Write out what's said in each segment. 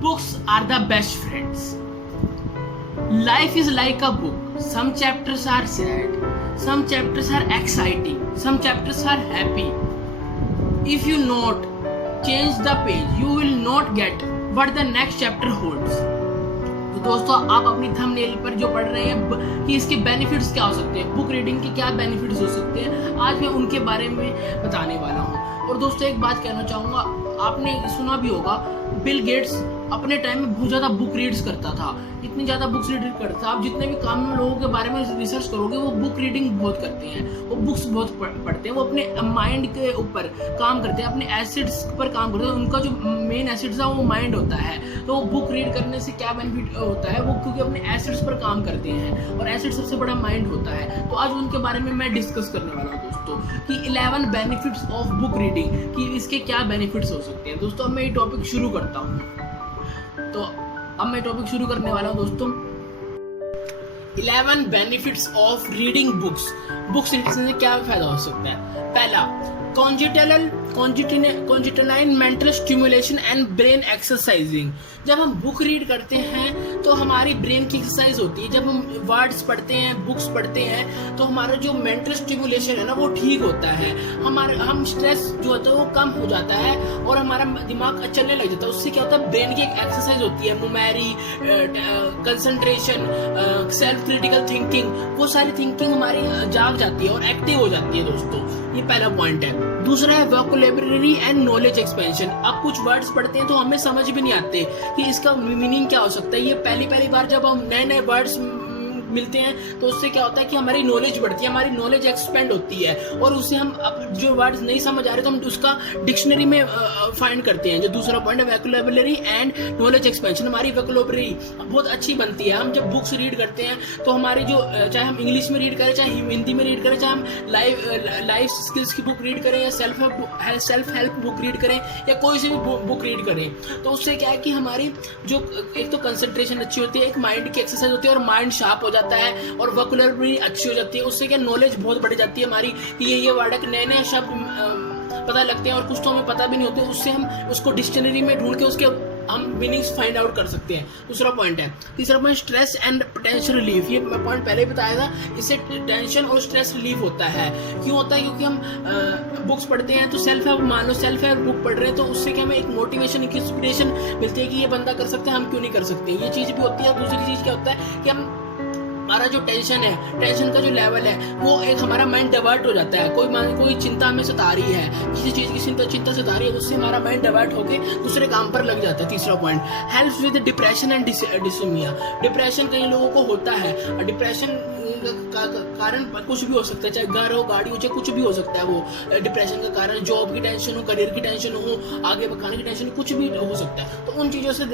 Books are the best friends. Life is like a book. Some chapters are sad, some chapters are exciting, some chapters are happy. If you not change the page, you will not get what the next chapter holds. तो दोस्तों, आप अपनी thumbnail पर जो पढ़ रहे हैं कि इसके बेनिफिट्स क्या हो सकते हैं, बुक रीडिंग के क्या बेनिफिट्स हो सकते हैं, आज मैं उनके बारे में बताने वाला हूँ। और दोस्तों, एक बात कहना चाहूँगा, आपने सुना भी होगा, बिल गेट्स अपने टाइम में बहुत ज़्यादा बुक रीड्स करता था, इतनी ज़्यादा बुक्स रीड करता था। आप जितने भी काम लोगों के बारे में रिसर्च करोगे, वो बुक रीडिंग बहुत करते हैं, वो बुक्स बहुत पढ़ते हैं, वो अपने माइंड के ऊपर काम करते हैं, अपने एसिड्स पर काम करते हैं। उनका जो मेन एसिड्स है वो माइंड होता है। तो बुक रीड करने से क्या बेनिफिट होता है, वो क्योंकि अपने एसिड्स पर काम करते हैं, और एसिड सबसे बड़ा माइंड होता है। तो आज उनके बारे में मैं डिस्कस करने वाला हूँ दोस्तों, कि 11 बेनिफिट्स ऑफ बुक रीडिंग, कि इसके क्या बेनिफिट्स हो सकते हैं। दोस्तों, अब मैं ये टॉपिक शुरू करता हूँ। तो अब मैं टॉपिक शुरू करने वाला हूँ दोस्तों, 11 benefits of reading books. Books reading से क्या फायदा हो सकता है। पहला, cognitive mental stimulation and brain exercising. जब हम बुक रीड करते हैं तो हमारी ब्रेन की एक्सरसाइज होती है। जब हम वर्ड्स पढ़ते हैं, बुक्स पढ़ते हैं, तो हमारा जो मेंटल स्टिमुलेशन है ना, वो ठीक होता है। हम स्ट्रेस जो होता है वो कम हो जाता है, और हमारा दिमाग चलने लग जाता है। उससे क्या होता है, ब्रेन की एक एक्सरसाइज होती है, memory, concentration, self critical thinking, वो सारी थिंकिंग हमारी जाग जाती है और एक्टिव हो जाती है दोस्तों। ये पहला पॉइंट है। दूसरा है वोकैबुलरी एंड नॉलेज एक्सपेंशन। अब कुछ वर्ड्स पढ़ते हैं तो हमें समझ भी नहीं आते कि इसका मीनिंग क्या हो सकता है। ये पहली बार जब हम नए वर्ड्स मिलते हैं तो उससे क्या होता है कि हमारी नॉलेज बढ़ती है, हमारी नॉलेज एक्सपेंड होती है, और उससे हम अब जो वर्ड्स नहीं समझ आ रहे तो हम उसका डिक्शनरी में फाइंड करते हैं। जो दूसरा पॉइंट है वोकैबुलरी एंड नॉलेज एक्सपेंशन, हमारी वोकैबुलरी बहुत अच्छी बनती है। हम जब बुक्स रीड करते हैं तो हमारी जो, चाहे हम इंग्लिश में रीड करें, चाहे हिंदी में रीड करें, चाहे हम लाइफ स्किल्स की बुक रीड करें, या सेल्फ हेल्प बुक रीड करें, या कोई सी भी बुक रीड करें, तो उससे क्या है कि हमारी जो एक तो कंसंट्रेशन अच्छी होती है, एक माइंड की एक्सरसाइज होती है, और माइंड शार्प हो जाता है, और वोकैबुलरी अच्छी हो जाती है। उससे क्या नॉलेज बहुत बढ़ जाती है हमारी, ये वर्ड है, नए शब्द पता लगते हैं, और कुछ तो हमें पता भी नहीं होते। उससे हम उसको डिक्शनरी में ढूंढ के उसके हम मीनिंग्स फाइंड आउट कर सकते हैं। दूसरा पॉइंट है। तीसरा point, stress and tension relief. ये मैं पॉइंट पहले ही बताया था, इससे टेंशन और स्ट्रेस रिलीफ होता है। क्यों होता है? क्योंकि हम बुक्स पढ़ते हैं तो मान लो सेल्फ हेल्प बुक पढ़ रहे हैं, तो उससे क्या हमें एक मोटिवेशन, एक इंस्पिरेशन मिलती है कि ये बंदा कर सकते हैं, हम क्यों नहीं कर सकते। ये चीज़ भी होती है। दूसरी चीज़ क्या होता है कि हमारा जो टेंशन है, टेंशन का जो लेवल है, वो एक हमारा माइंड डाइवर्ट हो जाता है। कोई चिंता हमें सता रही है, किसी चीज़ की चिंता सता रही है, उससे हमारा माइंड डाइवर्ट होकर दूसरे काम पर लग जाता है। तीसरा point, helps with depression and dyssomnia. Depression कई लोगों को होता है। डिप्रेशन का कारण कुछ भी हो सकता है, चाहे घर हो, गाड़ी हो, चाहे कुछ भी हो सकता है। वो डिप्रेशन का कारण जॉब की टेंशन हो, करियर की टेंशन हो, आगे बढ़ाने की टेंशन, कुछ भी हो सकता है। तो उन चीज़ों से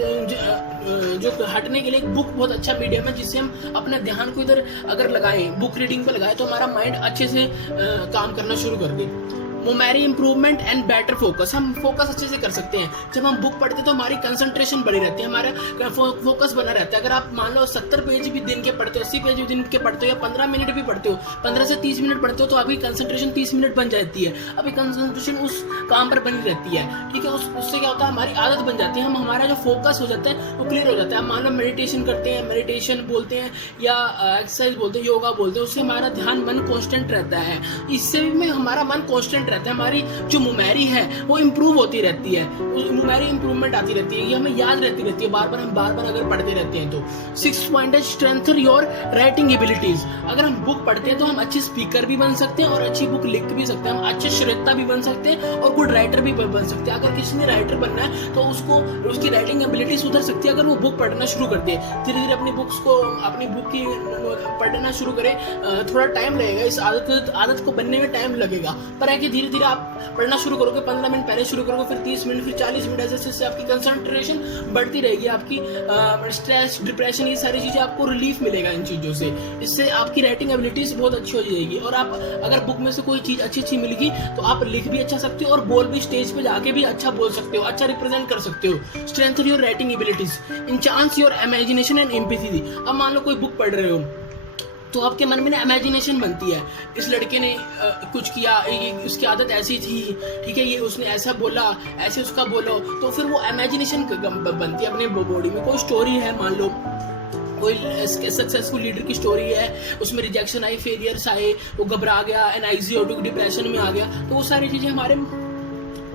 जो हटने के लिए एक बुक बहुत अच्छा मीडियम है, जिससे हम अपना ध्यान को इधर अगर लगाएं, बुक रीडिंग पे लगाएं, तो हमारा माइंड अच्छे से काम करना शुरू कर दे। Memory improvement and better focus. हम फोकस अच्छे से कर सकते हैं। जब हम बुक पढ़ते हैं तो हमारी कंसंट्रेशन बड़ी रहती है, हमारा फोकस बना रहता है। अगर आप मान लो 70 पेज भी दिन के पढ़ते हो, 80 पेज भी दिन के पढ़ते हो, या 15 मिनट भी पढ़ते हो, 15 से 30 मिनट पढ़ते हो, तो आपकी कंसंट्रेशन 30 मिनट बन जाती है। अभी कंसंट्रेशन उस काम पर बनी रहती है, ठीक है। उससे क्या होता है, हमारी आदत बन जाती है, हमारा जो फोकस हो जाता है वो क्लियर हो जाता है। मान लो मेडिटेशन करते हैं, मेडिटेशन बोलते हैं, या एक्सरसाइज बोलते हैं, योगा बोलते हैं, उससे हमारा ध्यान, मन कॉन्स्टेंट रहता है। इससे भी हमारा मन कॉन्स्टेंट रहता है, हमारी जो मेमोरी है वो इंप्रूव होती रहती है, मेमोरी इंप्रूवमेंट आती रहती है, ये हमें याद रहती है बार बार अगर पढ़ते रहते हैं तो। 6 पॉइंट है, स्ट्रेंथन योर राइटिंग एबिलिटीज। अगर हम बुक पढ़ते हैं तो हम अच्छे स्पीकर भी बन सकते हैं, और अच्छी बुक लिख भी सकते हैं, हम अच्छे श्रोता भी बन सकते हैं, और गुड राइटर भी बन सकते हैं। अगर किसी ने राइटर बनना है तो उसकी राइटिंग एबिलिटी सुधर सकती है अगर वो बुक पढ़ना शुरू कर दे। धीरे धीरे अपनी बुक की पढ़ना शुरू करे। थोड़ा टाइम लगेगा, इस आदत को बनने में टाइम लगेगा, पर है कि धीरे धीरे आप पढ़ना शुरू करोगे, 15 मिनट पहले शुरू करोगे, फिर 30 मिनट, फिर 40 मिनट, ऐसे आपकी कंसंट्रेशन बढ़ती रहेगी। आपकी स्ट्रेस, डिप्रेशन, ये सारी चीज़ें आपको रिलीफ मिलेगा इन चीज़ों से। इससे आपकी राइटिंग एबिलिटीज बहुत अच्छी हो जाएगी, और आप अगर बुक में से कोई चीज़ अच्छी मिलेगी तो आप लिख भी अच्छा सकते हो, और बोल भी स्टेज पे जाके भी अच्छा बोल सकते हो, अच्छा रिप्रेजेंट कर सकते हो। Strengthen your writing abilities, enhance your imagination and empathy. अब मान लो कोई बुक पढ़ रहे हो, तो आपके मन में ना इमेजिनेशन बनती है, इस लड़के ने कुछ किया, उसकी आदत ऐसी थी, ठीक है, ये उसने ऐसा बोला, ऐसे उसका बोलो, तो फिर वो इमेजिनेशन बनती है अपने बॉडी में। कोई स्टोरी है, मान लो कोई सक्सेसफुल लीडर की स्टोरी है, उसमें रिजेक्शन आई, फेलियर्स आए, वो घबरा गया, एनआईजी डिप्रेशन में आ गया, तो वो सारी चीज़ें हमारे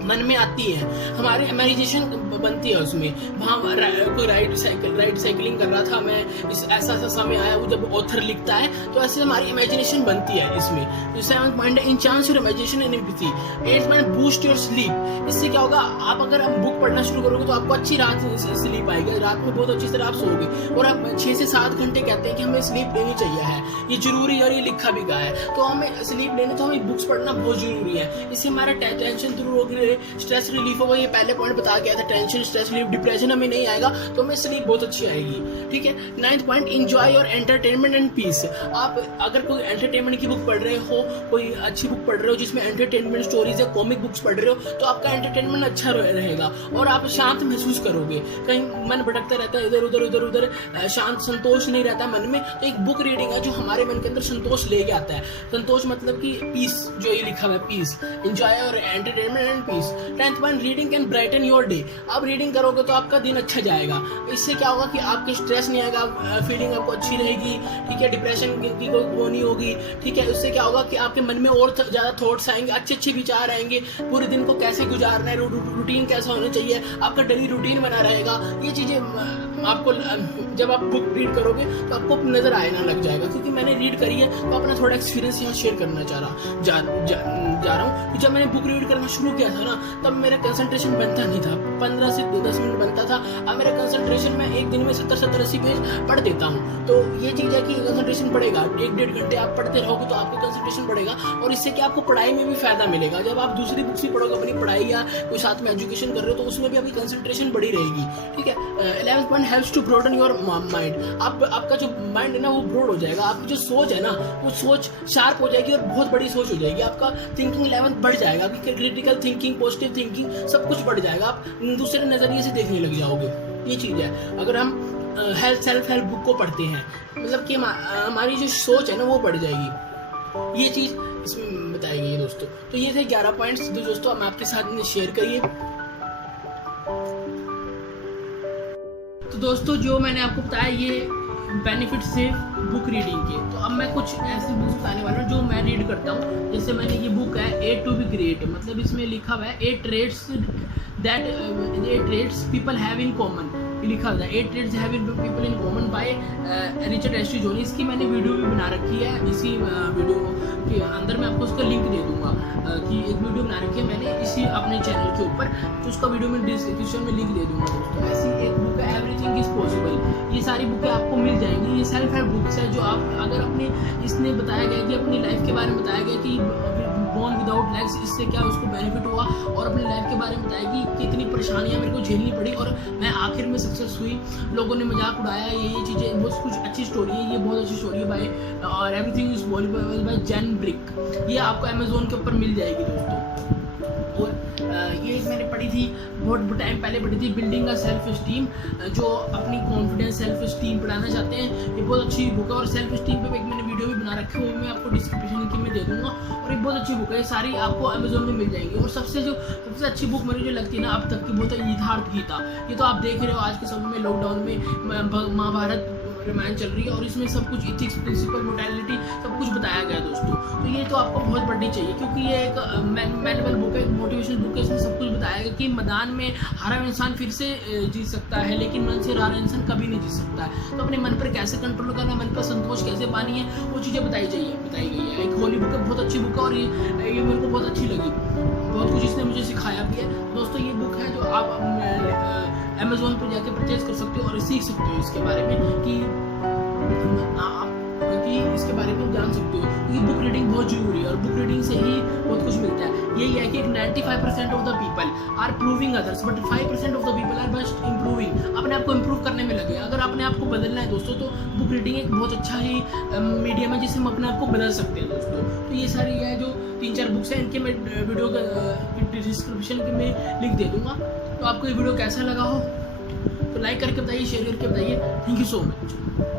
मन में आती है, हमारे इमेजिनेशन बनती है उसमें। वहाँ कोई राइड साइकिलिंग कर रहा था मैं, इस ऐसा समय आया, वो जब ऑथर लिखता है तो ऐसे हमारी इमेजिनेशन बनती है इसमें। तो 7th पॉइंट है enhance your imagination and empathy. 8th point boost your sleep. इससे क्या होगा, आप अगर बुक पढ़ना शुरू करोगे तो आपको अच्छी रात स्लीप आएगी, रात में बहुत अच्छी तरह आप सोओगे। और आप 6 से 7 घंटे कहते हैं कि हमें स्लीप लेनी चाहिए है, ये जरूरी और ये लिखा भी गया है। तो हमें स्लीप लेने, तो हमें बुक्स पढ़ना बहुत जरूरी है। इससे हमारा टेंशन दूर होगी, स्ट्रेस रिलीफ होगा। ये पहले पॉइंट बता गया था, टेंशन, स्ट्रेस रिलीफ, डिप्रेशन हमें नहीं आएगा, तो हमें स्लीप बहुत अच्छी आएगी, ठीक है। 9th point enjoy your entertainment and peace. आप अगर कोई एंटरटेनमेंट की बुक पढ़ रहे हो, कोई अच्छी बुक पढ़ रहे हो जिसमें एंटरटेनमेंट स्टोरीज है, कॉमिक बुक्स पढ़ रहे हो, तो आपका एंटरटेनमेंट अच्छा रहेगा और आप शांत महसूस करोगे। कहीं मन भटकता रहता है इधर उधर इधर उधर, शांत संतोष नहीं रहता मन में, तो एक बुक रीडिंग है जो हमारे मन के अंदर संतोष लेके आता है। संतोष मतलब कि पीस, जो ये लिखा हुआ है peace, enjoy your entertainment and peace. 10th point reading can brighten your day. आप रीडिंग करोगे तो आपका दिन अच्छा जाएगा। इससे क्या होगा कि आपके स्ट्रेस नहीं आएगा, फीलिंग आपको अच्छी रहेगी, ठीक है, डिप्रेशन की कोई वो नहीं होगी, ठीक है। उससे क्या होगा कि आपके मन में और ज़्यादा थॉट्स आएंगे, अच्छे अच्छे विचार आएंगे, पूरे दिन को कैसे गुजारना है, रूटीन कैसा होना चाहिए, आपका डेली रूटीन बना रहेगा। ये चीज़ें आपको जब आप बुक रीड करोगे तो आपको नज़र आना लग जाएगा। क्योंकि मैंने रीड करी है तो अपना थोड़ा एक्सपीरियंस यहाँ शेयर करना जा रहा हूँ। जब मैंने बुक रीड करना शुरू किया था ना, तब मेरा कंसंट्रेशन बनता नहीं था, 15 से 10 मिनट बनता था। अब मेरा कंसंट्रेशन मैं एक दिन में 70-80 पेज पढ़ देता हूँ। तो ये चीज़ है कि कंसंट्रेशन बढ़ेगा, 1-1.5 घंटे आप पढ़ते रहोगे तो आपका कंसंट्रेशन बढ़ेगा। और इससे क्या आपको पढ़ाई में भी फायदा मिलेगा। जब आप दूसरी बुक्स भी पढ़ोगे, अपनी पढ़ाई या कोई साथ में एजुकेशन कर रहे हो, तो उसमें भी आपकी कंसंट्रेशन बढ़ी रहेगी, ठीक है। 11th point helps to broaden your mind. आपका जो माइंड है ना वो ब्रॉड हो जाएगा, आपकी जो सोच है ना वो सोच शार्प हो जाएगी और बहुत बड़ी सोच हो जाएगी। आपका थिंकिंग लेवल बढ़ जाएगा, आपकी क्रिटिकल थिंकिंग, पॉजिटिव थिंकिंग, सब कुछ बढ़ जाएगा। आप दूसरे नजरिए से देखने लग जाओगे। ये चीज़ है, अगर हम सेल्फ हेल्प बुक को पढ़ते हैं, मतलब कि हमारी जो सोच है ना वो बढ़ जाएगी। ये चीज़ इसमें बताई गई है दोस्तों। तो ये थे 11 पॉइंट्स जो दोस्तों हम आपके साथ शेयर करिए। तो दोस्तों जो मैंने आपको बताया ये बेनिफिट्स थे बुक रीडिंग के। तो अब मैं कुछ ऐसी बुक्स बताने वाला हूँ जो मैं रीड करता हूँ। जैसे मैंने ये बुक है ए टू बी ग्रेट, मतलब इसमें लिखा हुआ है 8 traits people have in common, लिखा हुआ है 8 traits having people in common by Richard S T Joni. इसकी मैंने वीडियो भी बना रखी है, इसी वीडियो के अंदर मैं आपको उसका लिंक दे दूंगा कि एक वीडियो बना रखी है मैंने इसी अपने चैनल के ऊपर, तो उसका वीडियो में डिस्क्रिप्शन में लिंक दे दूंगा दोस्तों। ऐसी एक बुक है एवरीथिंग इज पॉसिबल। ये सारी बुकें आपको मिल जाएंगी। ये सेल्फ हेल्प बुक्स है जो आप अगर अपने, इसने बताया गया कि अपनी लाइफ के बारे में बताया गया कि बोर्न विदाउट लेग्स, इससे क्या उसको बेनिफिट हुआ, और अपनी लाइफ के बारे में बताया कि कितनी परेशानियां मेरे को झेलनी पड़ी और मैं आखिर में सक्सेस हुई। लोगों ने मजाक उड़ाया, ये चीज़ें बहुत कुछ अच्छी स्टोरी है। ये बहुत अच्छी स्टोरी है बाय और everything is possible by Jain brick. ये आपको अमेजोन के ऊपर मिल जाएगी दोस्तों। और ये मैंने पढ़ी थी, बहुत टाइम पहले पढ़ी थी, बिल्डिंग अ सेल्फ स्टीम, जो अपनी कॉन्फिडेंस सेल्फ स्टीम बढ़ाना चाहते हैं। ये बहुत अच्छी बुक है और सेल्फ स्टीम पे एक मैंने वीडियो भी बना रखी है, वो मैं आपको डिस्क्रिप्शन में दे दूंगा। और एक बहुत अच्छी बुक है, सारी आपको अमेजोन में मिल जाएंगी। और सबसे अच्छी बुक मुझे जो लगती है ना अब तक की, बहुत है यथार्थ गीता। ये तो आप देख रहे हो आज के समय में लॉकडाउन में महाभारत रामायण चल रही है और इसमें सब कुछ इथिक्स, प्रिंसिपल, मोरालिटी सब कुछ बताया गया दोस्तों। तो ये तो आपको बहुत पढ़नी चाहिए क्योंकि ये एक मैनुअल बुक है, मोटिवेशनल बुक है। इसमें सब कुछ बताया गया कि मैदान में हारा इंसान फिर से जीत सकता है, लेकिन मन से हारा इंसान कभी नहीं जीत सकता है। तो अपने मन पर कैसे कंट्रोल करना, मन पर संतोष कैसे पानी है, वो चीज़ें बताई गई है। एक होली बुक है, बहुत अच्छी बुक है और ये मेरे को बहुत अच्छी लगी। बहुत कुछ इसने मुझे सिखाया भी है दोस्तों। ये बुक है जो आप अमेजोन पर जाके परचेज कर सकते हो और सीख सकते हो इसके बारे में कि इसके बारे में जान सकते हो, क्योंकि बुक रीडिंग बहुत जरूरी है और बुक रीडिंग से ही बहुत कुछ मिलता है। यही है कि 95% of the people are proving others but 5% of the people are just improving. अपने आप को इम्प्रूव करने में लगे। अगर अपने आप को बदलना है दोस्तों तो बुक रीडिंग एक बहुत अच्छा ही मीडियम है जिससे हम अपने आप को बदल सकते हैं दोस्तों। तो ये सारी है जो 3-4 बुक्स हैं, इनके मैं वीडियो का डिस्क्रिप्शन में लिंक दे दूँगा। तो आपको ये वीडियो कैसा लगा हो तो लाइक करके बताइए, शेयर करके बताइए। Thank you so much.